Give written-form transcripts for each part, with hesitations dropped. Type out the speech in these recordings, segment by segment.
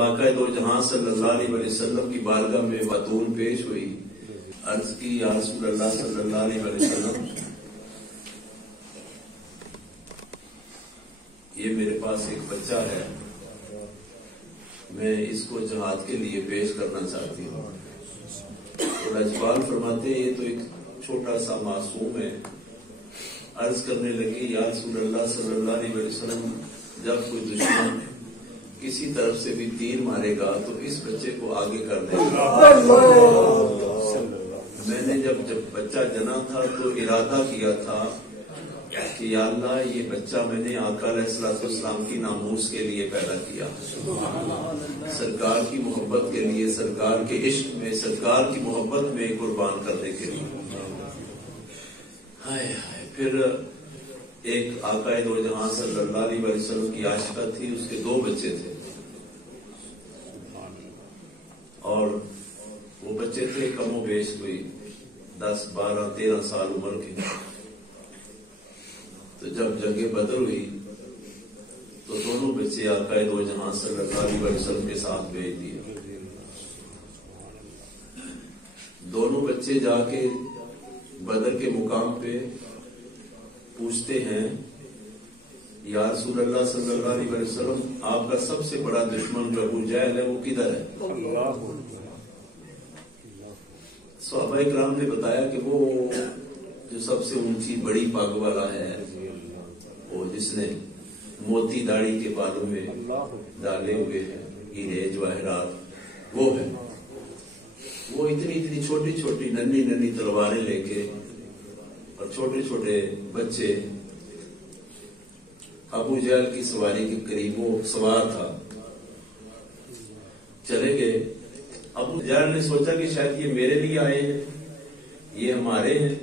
واقع دو جہاں صلی اللہ علیہ وسلم کی بارگاہ میں خاتون پیش ہوئی، عرض کی یا رسول اللہ صلی اللہ علیہ وسلم، یہ میرے پاس ایک بچہ ہے، میں اس کو جہاد کے لیے پیش کرنا چاہتی ہوں۔ تو رجبال فرماتے ہیں یہ تو ایک چھوٹا سا معصوم ہے۔ عرض کرنے لگے یا رسول اللہ صلی اللہ علیہ وسلم، جب کوئی دشمن کسی طرف سے بھی تیر مارے گا تو اس بچے کو آگے کر دیں گے۔ میں نے جب بچہ جنا تھا تو ارادہ کیا تھا کہ یا اللہ یہ بچہ میں نے آقا علیہ السلام کی ناموس کے لیے پیدا کیا، سرکار کی محبت کے لیے، سرکار کے عشق میں، سرکار کی محبت میں قربان کرنے کے لیے۔ ہائے ہائے، پھر ایک آقا دو جہاں صلی اللہ علیہ وسلم کی عاشقہ تھی، اس کے 2 بچے تھے، اور وہ بچے تھے کم و بیش کوئی 10 12 13 سال عمر کے۔ تو جب جنگ بدر ہوئی تو دونوں بچے آقا دو جہاں صلی اللہ علیہ وسلم کے ساتھ بھیج دیے۔ دونوں بچے جا کے بدر کے مقام پہ پوچھتے ہیں یا رسول اللہ صلی اللہ علیہ وسلم، آپ کا سب سے بڑا دشمن جو ابو جہل ہے وہ کدھر ہے؟ صحابہ اکرام نے بتایا کہ وہ جو سب سے اونچی بڑی پگ والا ہے، وہ جس نے موتی داڑھی کے بالوں میں ڈالے ہوئے ہیں ہیرے جواہرات، وہ ہے۔ وہ اتنی چھوٹی چھوٹی ننھی تلواریں لے کے اور چھوٹے چھوٹے بچے، ابو جہل کی سواری کے قریب وہ سوار تھا، چلے گئے۔ ابو جہل نے سوچا کہ شاید یہ میرے لیے آئے ہیں، یہ ہمارے ہیں۔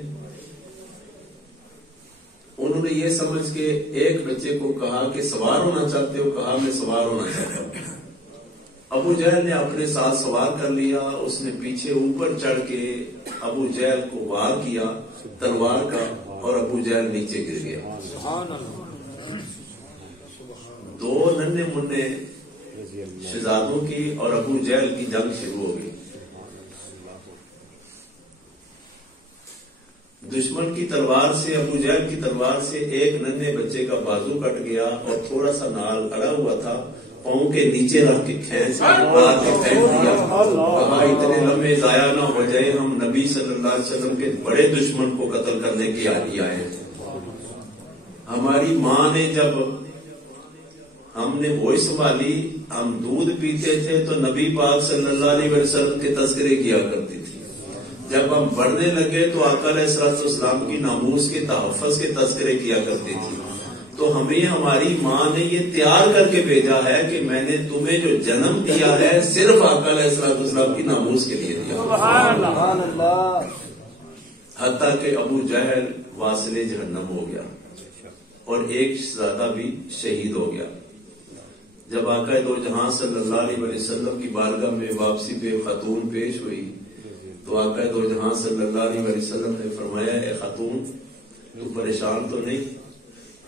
انہوں نے یہ سمجھ کے ایک بچے کو کہا کہ سوار ہونا چاہتے ہو؟ کہا میں سوار ہونا چاہتا ہوں۔ ابو جہل نے اپنے ساتھ سوار کر لیا، اس نے پیچھے اوپر چڑھ کے ابو جہل کو وار کیا تلوار کا، اور ابو جہل نیچے گر گیا۔ 2 ننھے منھے شہزادوں کی اور ابو جہل کی جنگ شروع ہو گئی۔ دشمن کی تلوار سے، ابو جہل کی تلوار سے ایک ننھے بچے کا بازو کٹ گیا اور تھوڑا سا نال اڑا ہوا تھا، پاؤں کے نیچے رکھ کے کھینچ کے پھینک دیا۔ کہا اتنے لمبے ضائع نہ ہو جائے، ہم نبی صلی اللہ علیہ وسلم کے بڑے دشمن کو قتل کرنے کی آئی آئے ہیں۔ ہماری ماں نے جب ہم نے ہوش سنبھالی، ہم دودھ پیتے تھے تو نبی پاک صلی اللہ علیہ وسلم کے تذکرے کیا کرتی تھی، جب ہم بڑھنے لگے تو آقا علیہ السلام کی ناموس کے تحفظ کے تذکرے کیا کرتی تھی۔ تو ہمیں ہماری ماں نے یہ تیار کر کے بھیجا ہے کہ میں نے تمہیں جو جنم دیا ہے صرف آقا علیہ السلام کی ناموس کے لیے دیا۔ سبحان اللہ۔ حتیٰ کہ ابو جہل واصل جہنم ہو گیا اور ایک شہزادہ بھی شہید ہو گیا۔ جب آقا دو جہاں صلی اللہ علیہ وسلم کی بارگاہ میں واپسی پہ خاتون پیش ہوئی تو آقا دو جہاں صلی اللہ علیہ وسلم نے فرمایا اے خاتون تو پریشان تو نہیں؟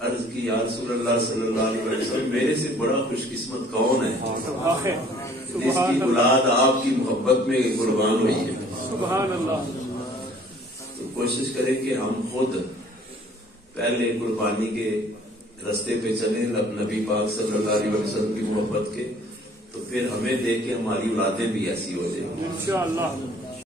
عرض کی یا رسول اللہ صلی اللہ علیہ وسلم، میرے سے بڑا خوش قسمت کون ہے جس کی اولاد آپ کی محبت میں قربان ہوئی ہے؟ سبحان اللہ۔ تو کوشش کریں کہ ہم خود پہلے قربانی کے رستے پہ چلیں نبی پاک صلی اللہ علیہ وسلم کی محبت کے، تو پھر ہمیں دیکھ کے ہماری اولادیں بھی ایسی ہو جائیں۔ انشاءاللہ۔